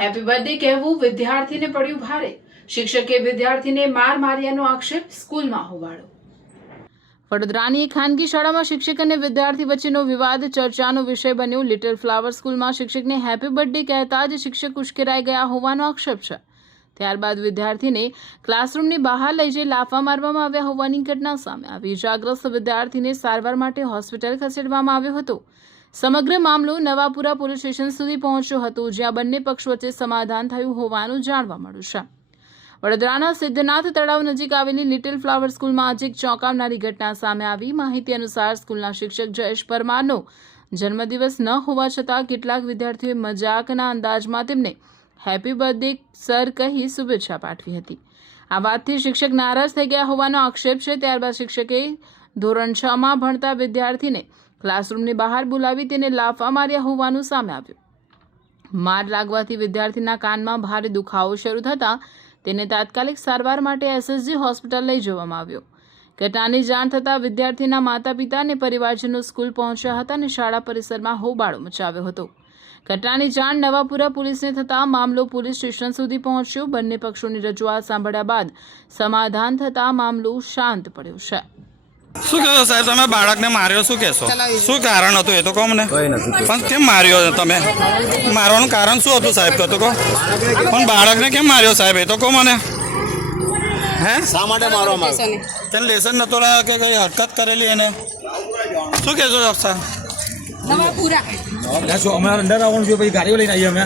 Happy birthday કહેવું વિદ્યાર્થીને પડ્યું ભારે. શિક્ષકે વિદ્યાર્થીને માર માર્યાનો આક્ષેપ, સ્કૂલમાં હોબાળો. વડોદરાની એક ખાનગી શાળામાં શિક્ષક અને વિદ્યાર્થી વચ્ચેનો વિવાદ ચર્ચાનો વિષય બન્યો. લિટલ ફ્લાવર સ્કૂલમાં શિક્ષકને હેપી બર્થડે કહેતા જ શિક્ષક ઉશ્કેરાઈ ગયા હોવાનો આક્ષેપ છે. ત્યારબાદ વિદ્યાર્થીને ક્લાસરૂમની બહાર લઈ જઈ લાફા મારવામાં આવ્યા હોવાની ઘટના સામે આવી. ઇજાગ્રસ્ત વિદ્યાર્થીને સારવાર માટે હોસ્પિટલ ખસેડવામાં આવ્યો હતો. સમગ્ર મામલો નવાપુરા પોલીસ સ્ટેશન સુધી પહોંચ્યો હતો, જ્યાં બંને પક્ષ વચ્ચે સમાધાન થયું હોવાનું જાણવા મળ્યું છે. વડોદરાના સિદ્ધનાથ તળાવ નજીક આવેલી લિટલ ફ્લાવર સ્કૂલમાં આજે એક ચોંકાવનારી ઘટના સામે આવી. માહિતી અનુસાર સ્કૂલના શિક્ષક જયેશ પરમારનો જન્મદિવસ ન હોવા છતાં કેટલાક વિદ્યાર્થીઓએ મજાકના અંદાજમાં તેમને હેપી બર્થડે સર કહી શુભેચ્છા પાઠવી હતી. આ વાતથી શિક્ષક નારાજ થઈ ગયા હોવાનો આક્ષેપ છે. ત્યારબાદ શિક્ષકે ધોરણ 6 માં ભણતા વિદ્યાર્થીને ક્લાસરૂમની બહાર બોલાવી તેને લાફા માર્યા હોવાનું સામે આવ્યું. માર લાગવાથી વિદ્યાર્થીના કાનમાં ભારે દુખાવો શરૂ થતાં તેને તાત્કાલિક સારવાર માટે SSG હોસ્પિટલ લઈ જવામાં આવ્યો. ઘટનાની જાણ થતાં વિદ્યાર્થીના માતા પિતા અને પરિવારજનો સ્કૂલ પહોંચ્યા હતા અને શાળા પરિસરમાં હોબાળો મચાવ્યો હતો. ઘટનાની જાણ નવાપુરા પોલીસને થતાં મામલો પોલીસ સ્ટેશન સુધી પહોંચ્યો. બંને પક્ષોની રજૂઆત સાંભળ્યા બાદ સમાધાન થતાં મામલો શાંત પડ્યો છે. શું કહેશો સાહેબ, તમે બાળકને માર્યો, શું કહેશો? શું કારણ હતું એ તો કહો મને. પણ કેમ માર્યો તમે? મારવાનું કારણ શું હતું સાહેબ, તો કહો. પણ બાળકને કેમ માર્યો સાહેબ એ તો કહો મને. હે, શા માટે મારવામાં આવ્યો? તેને લેસન નતો લાવ્યો કે કઈ હરકત કરેલી એને? શું કહેશો સાહેબ? નવાપુરા અમારા અંદર આવવાનું છે, પછી ગાડીઓ લઈને આવીએ અમે.